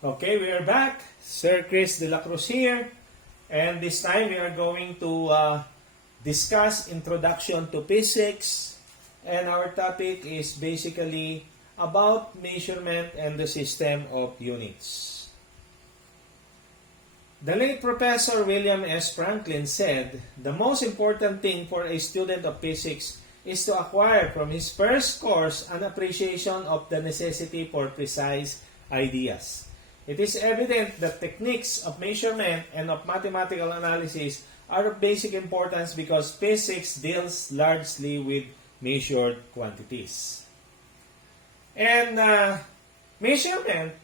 Okay, we are back. Sir Chris de la Cruz here. And this time we are going to discuss Introduction to Physics. And our topic is basically about measurement and the system of units. The late Professor William S. Franklin said, "The most important thing for a student of physics is to acquire from his first course an appreciation of the necessity for precise ideas. It is evident that techniques of measurement and of mathematical analysis are of basic importance because physics deals largely with measured quantities." And measurement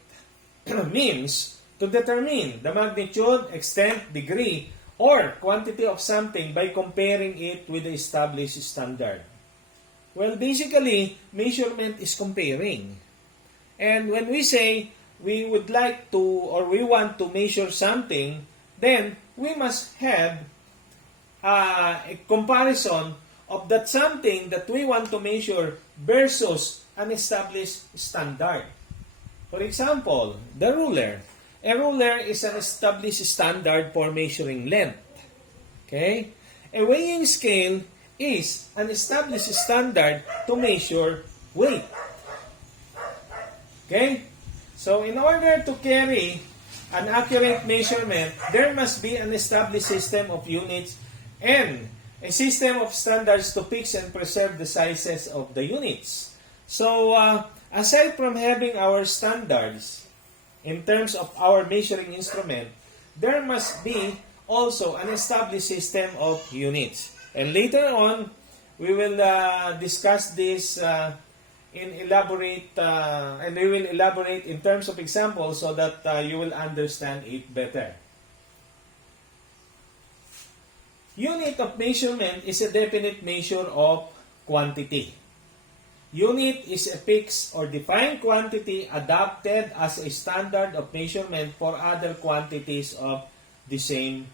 means to determine the magnitude, extent, degree, or quantity of something by comparing it with the established standard. Well, basically, measurement is comparing. And when we say we would like to or we want to measure something, then we must have a comparison of that something that we want to measure versus an established standard. For example, the ruler. A ruler is an established standard for measuring length. Okay? A weighing scale is an established standard to measure weight. Okay? So, in order to carry an accurate measurement, there must be an established system of units and a system of standards to fix and preserve the sizes of the units. So, aside from having our standards, in terms of our measuring instrument, there must be also an established system of units. And later on, we will discuss this and we will elaborate in terms of examples so that you will understand it better. Unit of measurement is a definite measure of quantity. Unit is a fixed or defined quantity adopted as a standard of measurement for other quantities of the same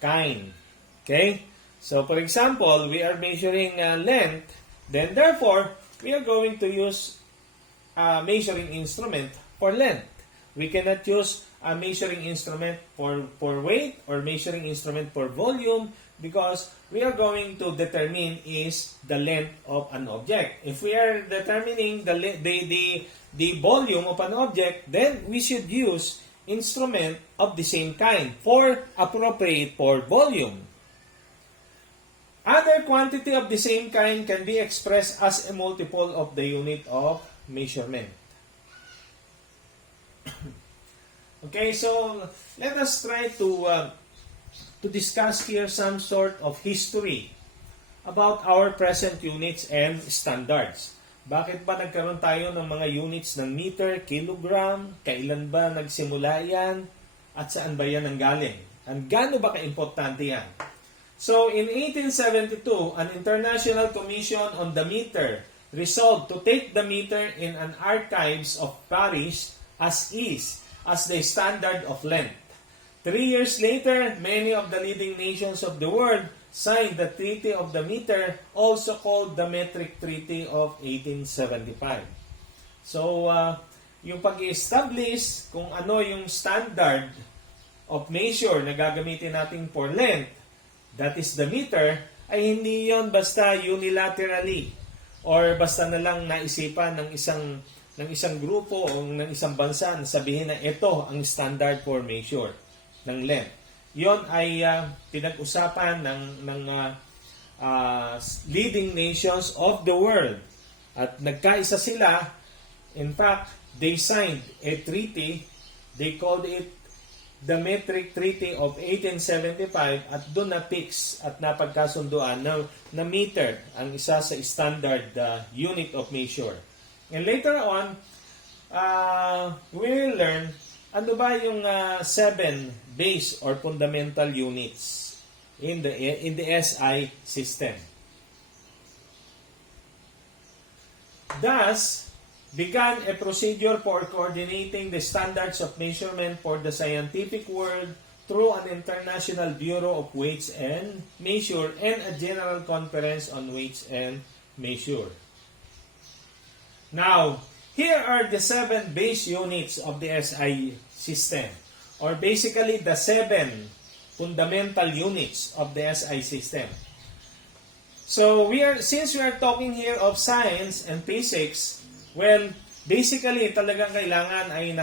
kind. Okay? So, for example, we are measuring length, then therefore, we are going to use a measuring instrument for length. We cannot use a measuring instrument for weight or measuring instrument for volume because we are going to determine is the length of an object. If we are determining the volume of an object, then we should use instrument of the same kind for appropriate for volume. Other quantity of the same kind can be expressed as a multiple of the unit of measurement. Okay, so let us try to discuss here some sort of history about our present units and standards. Bakit ba nagkaroon tayo ng mga units ng meter, kilogram, kailan ba nagsimula yan, at saan ba yan nanggaling? And gaano ba ka-importante yan? So, in 1872, an International Commission on the Meter resolved to take the meter in an archives of Paris as is, as the standard of length. 3 years later, many of the leading nations of the world signed the Treaty of the Meter, also called the Metric Treaty of 1875. So, yung pag-establish kung ano yung standard of measure na gagamitin natin for length, that is the meter, ay hindi yon basta unilaterally or basta na lang naisipan ng isang grupo o ng isang bansa na sabihin na ito ang standard for measure ng length. Yon ay pinag-usapan ng leading nations of the world. At nagkaisa sila. In fact, they signed a treaty. They called it the Metric Treaty of 1875 at doon na-fix at napagkasunduan na meter ang isa sa standard unit of measure. And later on, we will learn ano ba yung 7 base or fundamental units in the SI system. Thus, began a procedure for coordinating the standards of measurement for the scientific world through an International Bureau of Weights and Measure and a General Conference on Weights and Measure. Now, Here are the 7 base units of the SI system, or basically the 7 fundamental units of the SI system. So since we are talking here of science and physics, well, basically talagang kailangan ay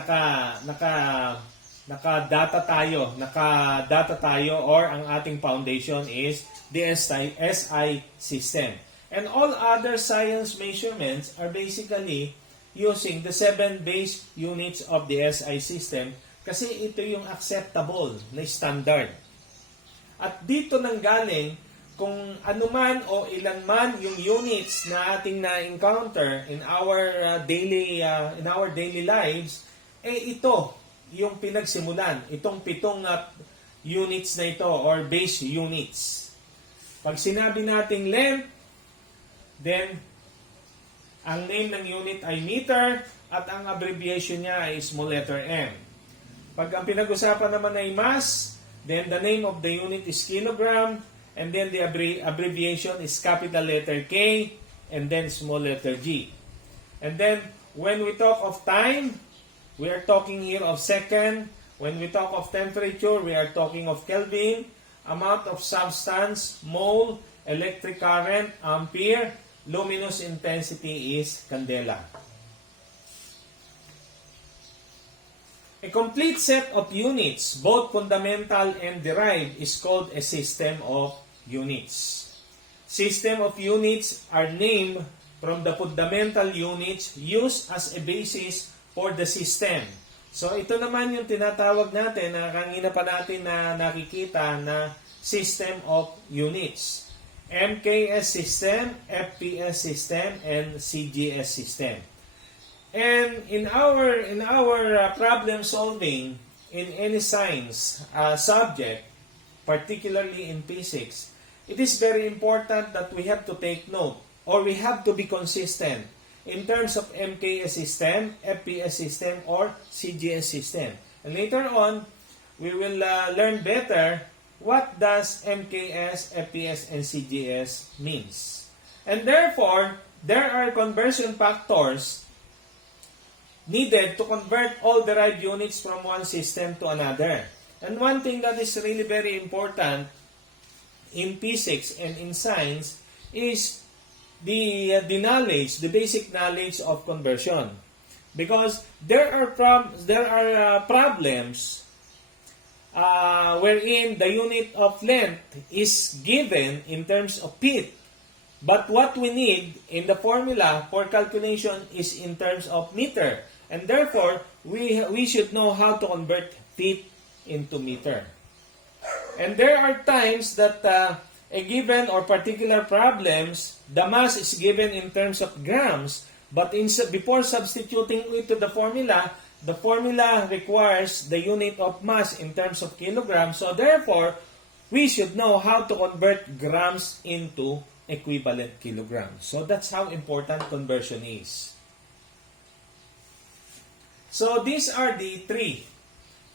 naka-data tayo, or ang ating foundation is the SI system. And all other science measurements are basically using the 7 base units of the SI system kasi ito yung acceptable na standard. At dito nang galing kung anuman o ilan man yung units na ating na-encounter in our daily lives, ito yung pinagsimulan, itong 7 units na ito or base units. Pag sinabi nating length, then ang name ng unit ay meter at ang abbreviation niya ay small letter m. Pag ang pinag-usapan naman ay mass, then the name of the unit is kilogram, and then the abbreviation is capital letter K, and then small letter g. And then when we talk of time, we are talking here of second. When we talk of temperature, we are talking of Kelvin. Amount of substance, mole. Electric current, ampere. Luminous intensity is candela. A complete set of units, both fundamental and derived, is called a system of units. System of units are named from the fundamental units used as a basis for the system. So ito naman yung tinatawag natin na kanina pa natin na nakikita na system of units. MKS system, FPS system, and CGS system. And in our problem solving in any science subject, particularly in physics, it is very important that we have to take note, or we have to be consistent in terms of MKS system, FPS system, or CGS system. And later on, we will learn better what does MKS, FPS, and CGS means. And therefore, there are conversion factors needed to convert all derived units from one system to another. And one thing that is really very important in physics and in science is the knowledge, the basic knowledge of conversion. Because there are problems wherein the unit of length is given in terms of feet. But what we need in the formula for calculation is in terms of meter. And therefore, we should know how to convert feet into meter. And there are times that a given or particular problems, the mass is given in terms of grams. But before substituting it to the formula requires the unit of mass in terms of kilograms. So therefore, we should know how to convert grams into equivalent kilograms. So that's how important conversion is. So these are the 3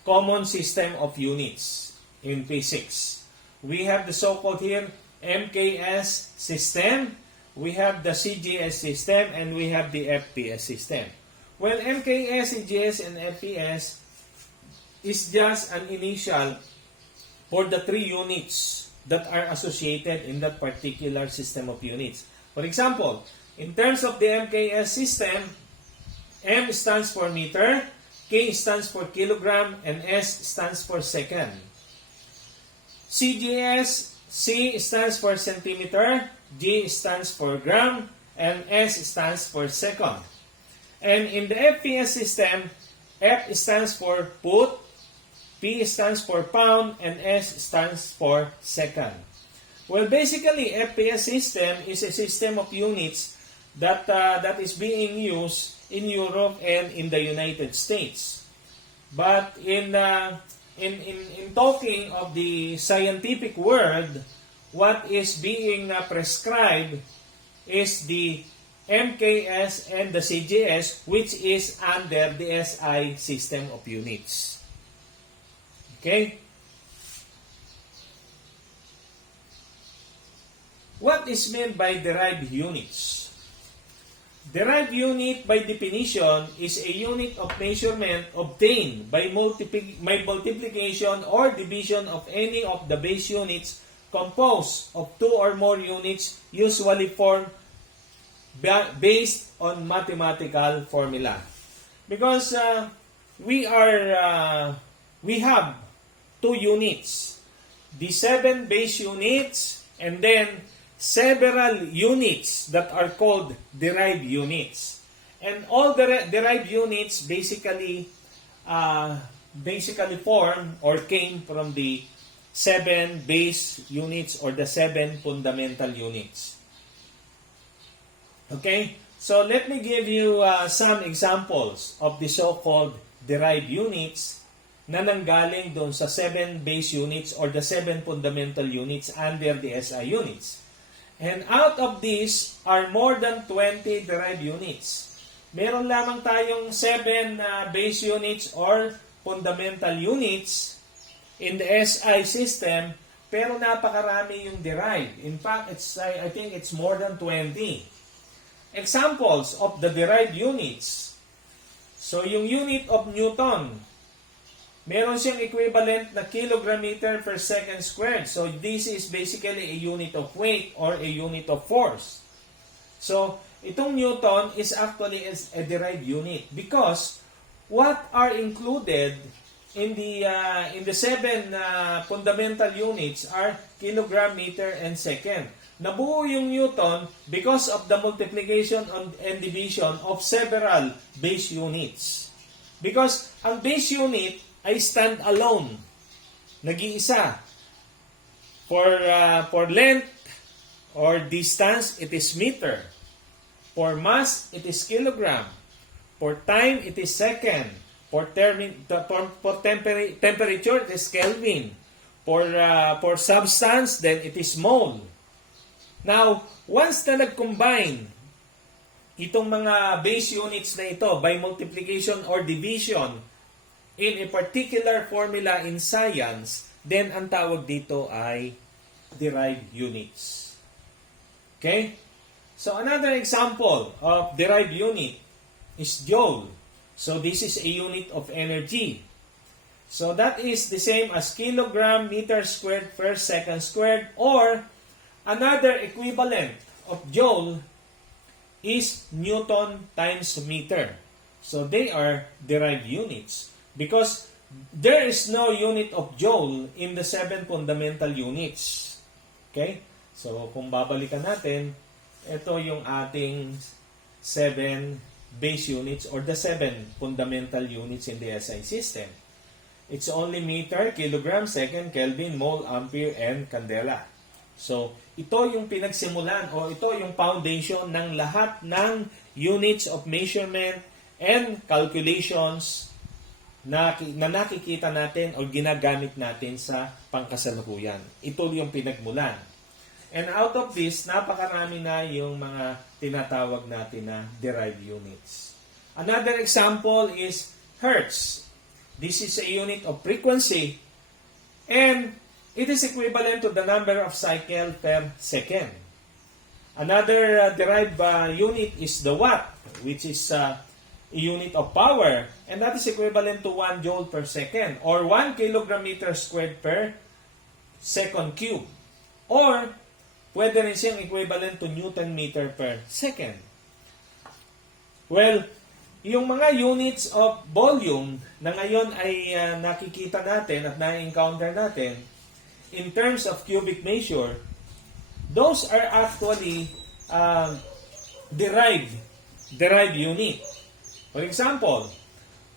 common system of units in physics. We have the so-called here MKS system, we have the CGS system, and we have the FPS system. Well, MKS, CGS, and FPS is just an initial for the 3 units that are associated in that particular system of units. For example, in terms of the MKS system, M stands for meter, K stands for kilogram, and S stands for second. CGS, C stands for centimeter, G stands for gram, and S stands for second. And in the FPS system, F stands for foot, P stands for pound, and S stands for second. Well, basically, FPS system is a system of units that is being used in Europe and in the United States. But in talking of the scientific world, what is being prescribed is the MKS and the CGS, which is under the SI system of units. Okay? What is meant by derived units? Derived unit by definition is a unit of measurement obtained by multiplication or division of any of the base units composed of two or more units usually formed based on mathematical formula. Because we have two units, the 7 base units, and then several units that are called derived units. And all the derived units basically form or came from the 7 base units or the 7 fundamental units. Okay? So let me give you some examples of the so-called derived units na nanggaling doon sa 7 base units or the 7 fundamental units under the SI units. And out of these are more than 20 derived units. Meron lamang tayong 7 base units or fundamental units in the SI system, pero napakarami yung derived. In fact, I think it's more than 20. Examples of the derived units. So, yung unit of Newton, meron siyang equivalent na kilogram-meter per second squared. So, this is basically a unit of weight or a unit of force. So, itong Newton is actually a derived unit because what are included in the 7 fundamental units are kilogram, meter, and second. Nabuo yung Newton because of the multiplication and division of several base units. Because ang base unit ay stand alone. Nag-iisa. For length or distance, it is meter. For mass, it is kilogram. For time, it is second. For temperature, it is Kelvin. For substance, then it is mole. Now, once na nag-combine itong mga base units na ito by multiplication or division in a particular formula in science, then ang tawag dito ay derived units. Okay? So, another example of derived unit is joule. So, this is a unit of energy. So, that is the same as kilogram meter squared per second squared, or another equivalent of joule is Newton times meter. So, they are derived units. Because there is no unit of joule in the 7 fundamental units. Okay? So, kung babalikan natin, ito yung ating 7 base units or the 7 fundamental units in the SI system. It's only meter, kilogram, second, Kelvin, mole, ampere, and candela. So, ito yung pinagsimulan o ito yung foundation ng lahat ng units of measurement and calculations na nakikita natin o ginagamit natin sa pangkasalukuyan. Ito yung pinagmulan. And out of this, napakarami na yung mga tinatawag natin na derived units. Another example is hertz. This is a unit of frequency and it is equivalent to the number of cycles per second. Another derived unit is the watt, which is unit of power, and that is equivalent to 1 joule per second or 1 kilogram meter squared per second cube, or pwede rin siyang equivalent to Newton meter per second. Well, yung mga units of volume na ngayon ay nakikita natin at na-encounter natin in terms of cubic measure, those are actually derived unit. For example,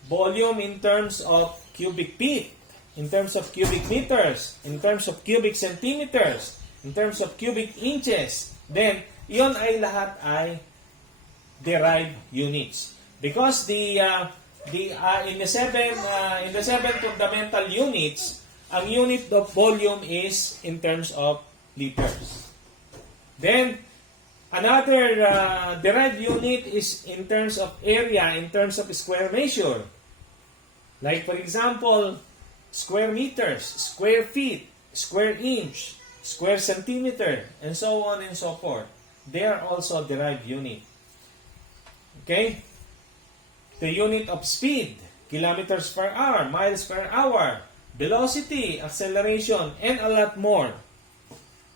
volume in terms of cubic feet, in terms of cubic meters, in terms of cubic centimeters, in terms of cubic inches, then iyon ay lahat ay derived units. Because in the seven fundamental units, ang unit of volume is in terms of liters. Then another derived unit is in terms of area, in terms of square measure. Like for example, square meters, square feet, square inch, square centimeter, and so on and so forth. They are also derived unit. Okay? The unit of speed, kilometers per hour, miles per hour, velocity, acceleration, and a lot more.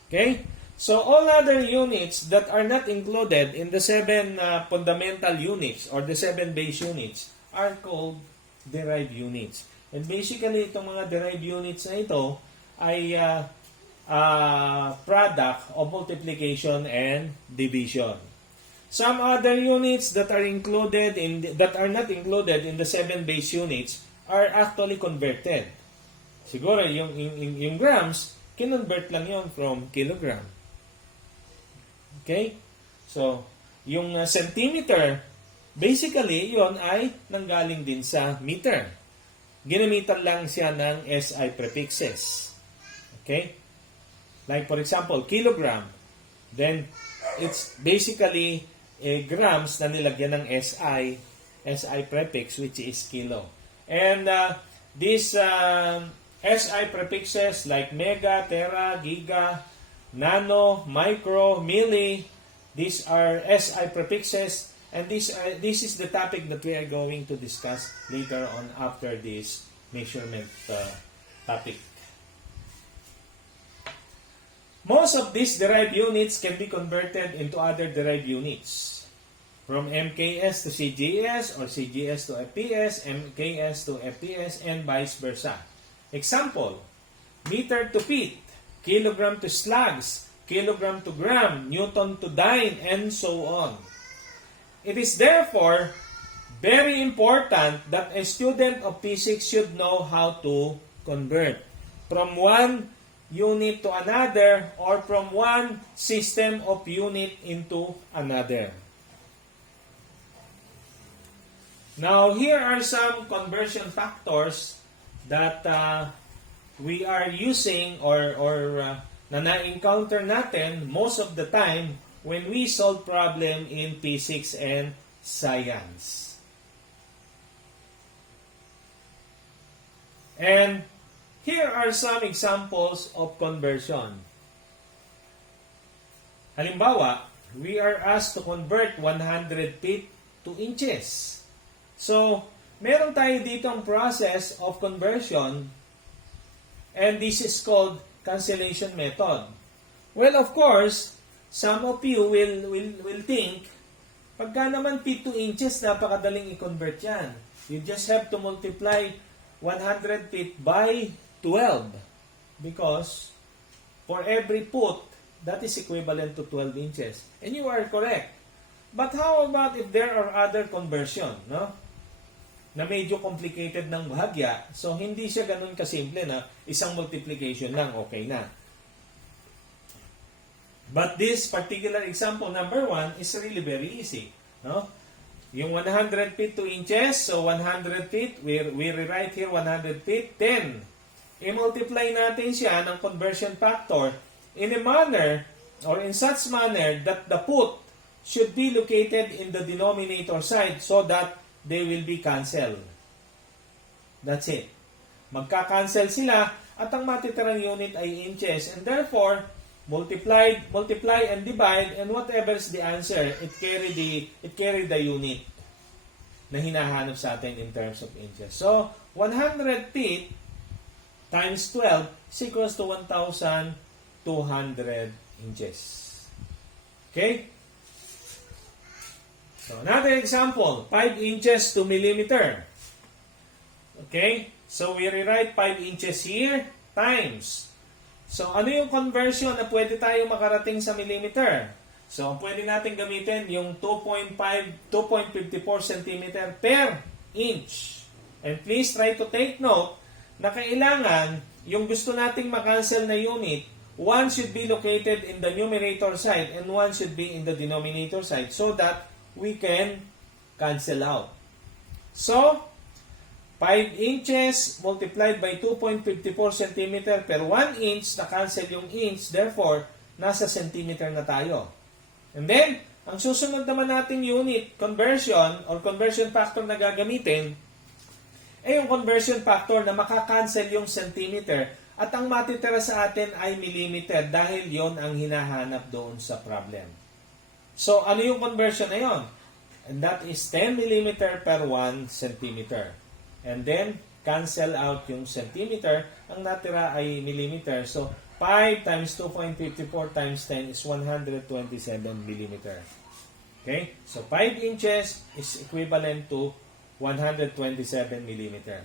Okay? So all other units that are not included in the 7 fundamental units or the 7 base units are called derived units. And basically, itong mga derived units na ito ay product of multiplication and division. Some other units that are not included in the 7 base units are actually converted. Siguro yung grams, kinonvert lang yon from kilogram. Okay? So, yung centimeter, basically, yon ay nanggaling din sa meter. Ginamitan lang siya ng SI prefixes. Okay? Like for example, kilogram. Then, it's basically grams na nilagyan ng SI prefix, which is kilo. And these SI prefixes like mega, tera, giga, nano, micro, milli, these are SI prefixes, and this is the topic that we are going to discuss later on after this measurement topic. Most of these derived units can be converted into other derived units. From MKS to CGS or CGS to FPS, MKS to FPS, and vice versa. Example, meter to feet, kilogram to slugs, kilogram to gram, Newton to dyne, and so on. It is therefore very important that a student of physics should know how to convert from one unit to another or from one system of unit into another. Now, here are some conversion factors that we are using or na na-encounter natin most of the time when we solve problem in physics and science. And here are some examples of conversion. Halimbawa, we are asked to convert 100 feet to inches. So, meron tayo dito ang process of conversion, and this is called cancellation method. Well, of course, some of you will think, pagka naman feet to inches, napakadaling i-convert yan. You just have to multiply 100 feet by 12 because for every foot, that is equivalent to 12 inches. And you are correct. But how about if there are other conversion, no? Na medyo complicated ng bahagya, so hindi siya ganun kasimple na isang multiplication lang, okay na. But this particular example, number 1, is really very easy. No? Yung 100 feet to inches, so 100 feet, we rewrite here 100 feet, 10. I-multiply natin siya ng conversion factor in a manner or in such manner that the foot should be located in the denominator side so that they will be cancelled. That's it. Magka-cancel sila at ang matitirang unit ay inches, and therefore multiply and divide, and whatever is the answer, it carry the unit na hinahanap sa atin in terms of inches. So 100 feet times 12 is equals to 1,200 inches. Okay? So, another example, 5 inches to millimeter. Okay? So, we rewrite 5 inches here times. So, ano yung conversion na pwede tayo makarating sa millimeter? So, pwede natin gamitin yung 2.54 cm per inch. And please try to take note na kailangan yung gusto nating makancel na unit, one should be located in the numerator side and one should be in the denominator side so that we can cancel out. So, 5 inches multiplied by 2.54 cm per 1 inch, na-cancel yung inch, therefore, nasa centimeter na tayo. And then, ang susunod naman nating unit, conversion or conversion factor na gagamitin, ay yung conversion factor na makakancel yung centimeter at ang matitira sa atin ay millimeter dahil yon ang hinahanap doon sa problem. So, ano yung conversion na yon? And that is 10 millimeter per 1 centimeter. And then, cancel out yung centimeter. Ang natira ay millimeter. So, 5 times 2.54 times 10 is 127 millimeter. Okay? So, 5 inches is equivalent to 127 millimeter.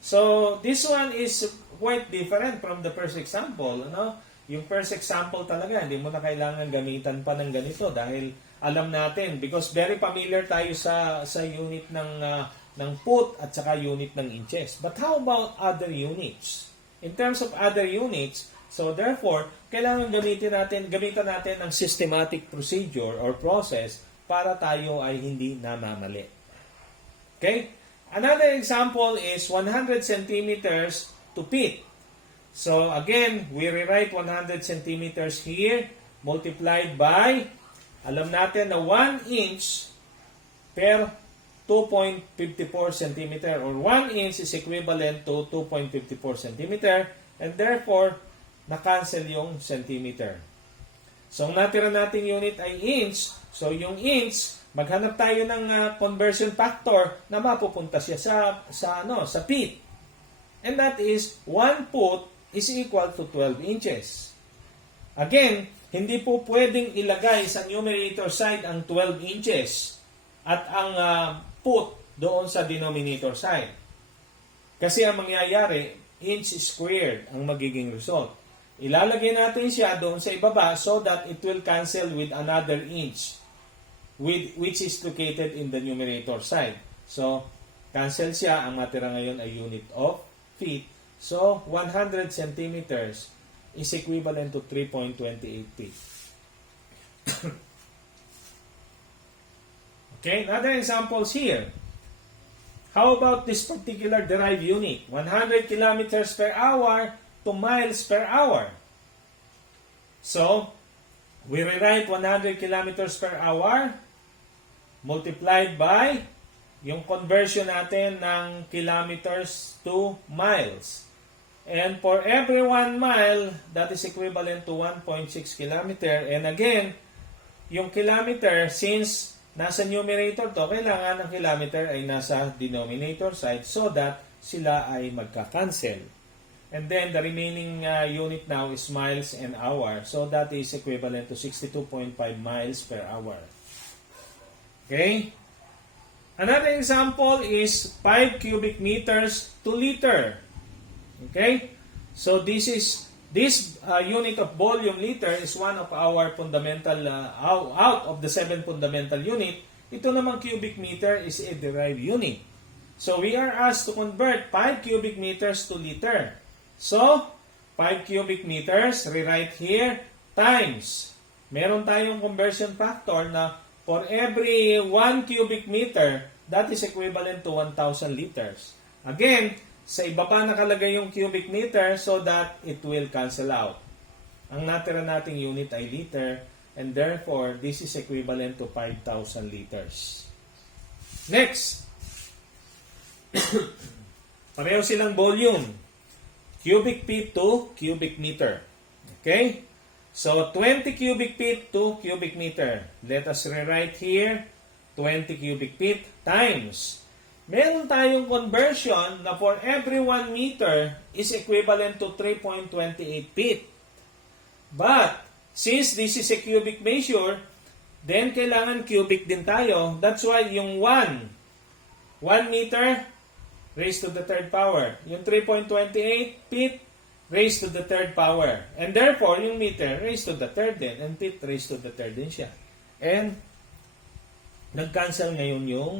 So, this one is quite different from the first example. Ano? Yung first example talaga, hindi mo na kailangan gamitan pa ng ganito dahil alam natin, because very familiar tayo sa unit ng foot at saka unit ng inches. But how about other units? In terms of other units, so therefore, kailangan gamitan natin ang systematic procedure or process para tayo ay hindi namamali. Okay? Another example is 100 centimeters to feet. So again, we rewrite 100 centimeters here multiplied by, alam natin na 1 inch per 2.54 centimeter or 1 inch is equivalent to 2.54 centimeter and therefore, na-cancel yung centimeter. So, ang natira nating unit ay inch. So, yung inch, maghanap tayo ng conversion factor na mapupunta siya sa feet. And that is 1 foot is equal to 12 inches. Again, hindi po pwedeng ilagay sa numerator side ang 12 inches at ang foot doon sa denominator side. Kasi ang mangyayari, inch squared ang magiging result. Ilalagay natin siya doon sa ibaba so that it will cancel with another inch which is located in the numerator side. So, cancel siya. Ang matira ngayon ay unit of feet. So, 100 centimeters is equivalent to 3.28 feet. Okay, another examples here. How about this particular derived unit? 100 kilometers per hour to miles per hour. So, we rewrite 100 kilometers per hour multiplied by yung conversion natin ng kilometers to miles. And for every 1 mile, that is equivalent to 1.6 kilometer. And again, yung kilometer, since nasa numerator to, kailangan ang kilometer ay nasa denominator side so that sila ay magka-cancel. And then, the remaining unit now is miles and hour. So, that is equivalent to 62.5 miles per hour. Okay? Another example is 5 cubic meters to liter. Okay? So, this unit of volume liter is one of our fundamental, out of the 7 fundamental unit. Ito namang cubic meter is a derived unit. So, we are asked to convert 5 cubic meters to liter. So, 5 cubic meters, rewrite here, times. Meron tayong conversion factor na for every 1 cubic meter, that is equivalent to 1,000 liters. Again, sa iba pa nakalagay yung cubic meter so that it will cancel out. Ang natira nating unit ay liter and therefore, this is equivalent to 5,000 liters. Next. Pareho silang volume. Cubic feet to cubic meter. Okay? So, 20 cubic feet to cubic meter. Let us rewrite here, 20 cubic feet times. Meron tayong conversion na for every 1 meter is equivalent to 3.28 feet. But, since this is a cubic measure, then kailangan cubic din tayo. That's why yung 1 meter raised to the third power. Yung 3.28 feet raised to the third power. And therefore, yung meter raised to the third din. And feet raised to the third din siya. And, nag-cancel ngayon yung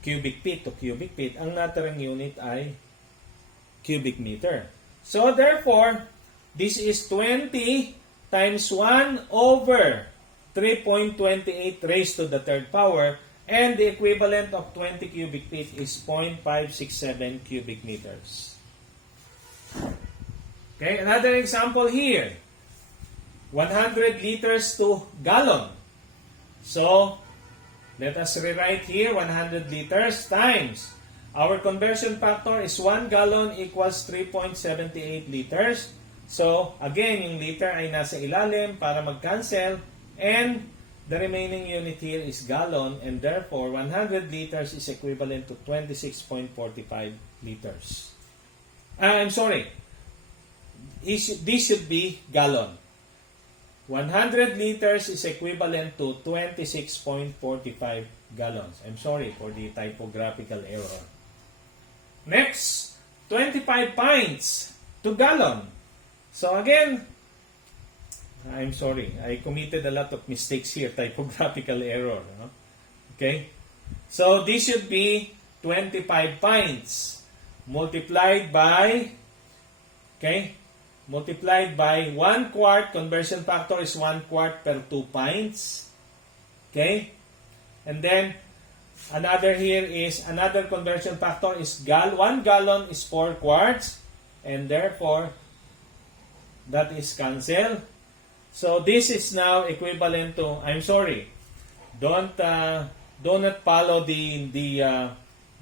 cubic feet to cubic feet. Ang natirang unit ay cubic meter. So, therefore, this is 20 times 1 over 3.28 raised to the third power. And the equivalent of 20 cubic feet is 0.567 cubic meters. Okay, another example here. 100 liters to gallon. So, let us rewrite here 100 liters times. Our conversion factor is 1 gallon equals 3.78 liters. So, again, yung liter ay nasa ilalim para mag-cancel. And The remaining unit here is gallon, and therefore 100 liters is equivalent to 26.45 liters. I'm sorry. This should be gallon. 100 liters is equivalent to 26.45 gallons. I'm sorry for the typographical error. Next, 25 pints to gallon. So again, I'm sorry, I committed a lot of mistakes here, typographical error. No? Okay? So this should be 25 pints multiplied by, multiplied by 1 quart. Conversion factor is 1 quart per 2 pints. Okay? And then, another here is, another conversion factor is 1 gallon is 4 quarts. And therefore, that is cancelled. So this is now equivalent to, I'm sorry, do not follow the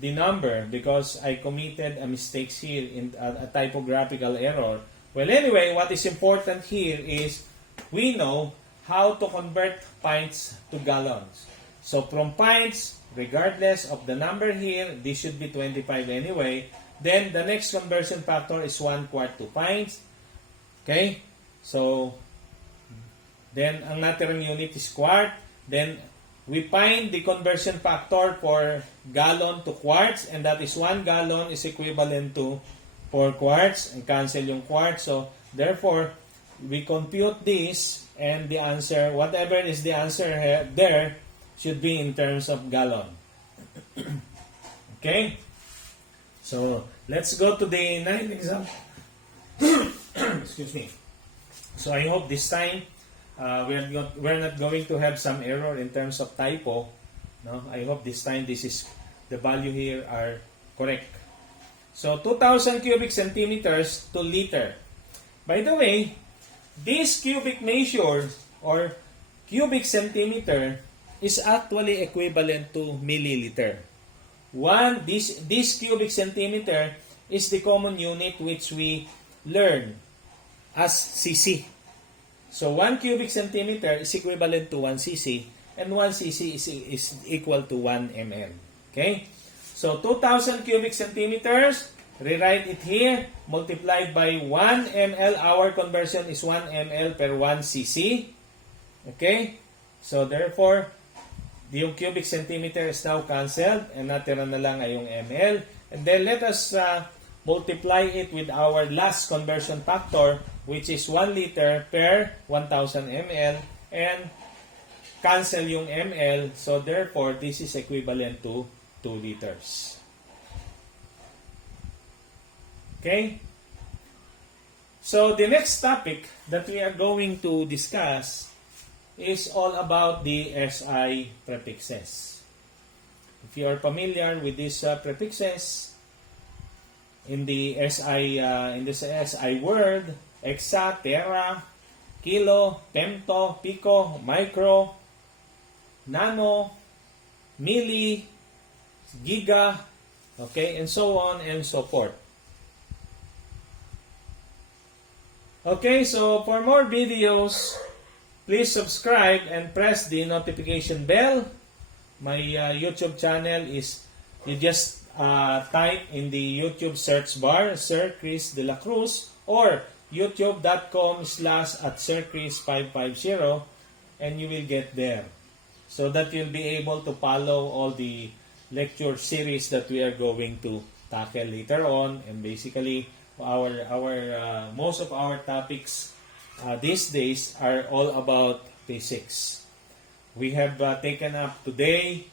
number because I committed a mistake here in a typographical error. Well, anyway, what is important here is we know how to convert pints to gallons. So from pints, regardless of the number here, this should be 25 anyway. Then the next conversion factor is 1 quart to pints. Okay? So then, ang natirang unit is quart. Then, we find the conversion factor for gallon to quarts. And that is 1 gallon is equivalent to 4 quarts. And cancel yung quarts. So, therefore, we compute this. And the answer, whatever is the answer there, should be in terms of gallon. Okay? So, let's go to the 9th example. Excuse me. So, I hope this time, we're not going to have some error in terms of typo. No, I hope this time the value here are correct. So 2,000 cubic centimeters to liter. By the way, this cubic measure or cubic centimeter is actually equivalent to milliliter. This cubic centimeter is the common unit which we learn as cc. So 1 cubic centimeter is equivalent to 1 cc, and 1 cc is equal to 1 ml. Okay? So 2,000 cubic centimeters, rewrite it here, multiplied by 1 ml. Our conversion is 1 ml per 1 cc. Okay? So therefore, yung cubic centimeter is now cancelled, and natira na lang ay yung ml. And then let us multiply it with our last conversion factor, which is 1 liter per 1,000 ml, and cancel yung ml. So therefore, this is equivalent to 2 liters. Okay? So the next topic that we are going to discuss is all about the SI prefixes. If you are familiar with these prefixes, in the SI word, exa, tera, kilo, femto, pico, micro, nano, milli, giga, okay, and so on and so forth. Okay, so for more videos, please subscribe and press the notification bell. My YouTube channel is, you just type in the YouTube search bar, Sir Chris de la Cruz, or youtube.com/@sirchris550, and you will get there. So that you'll be able to follow all the lecture series that we are going to tackle later on. And basically, most of our topics these days are all about physics. We have taken up today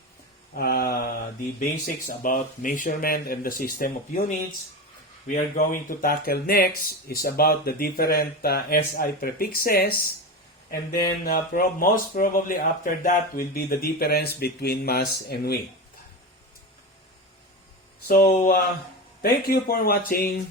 the basics about measurement and the system of units. We are going to tackle next is about the different SI prefixes, and then most probably after that will be the difference between mass and weight. So thank you for watching.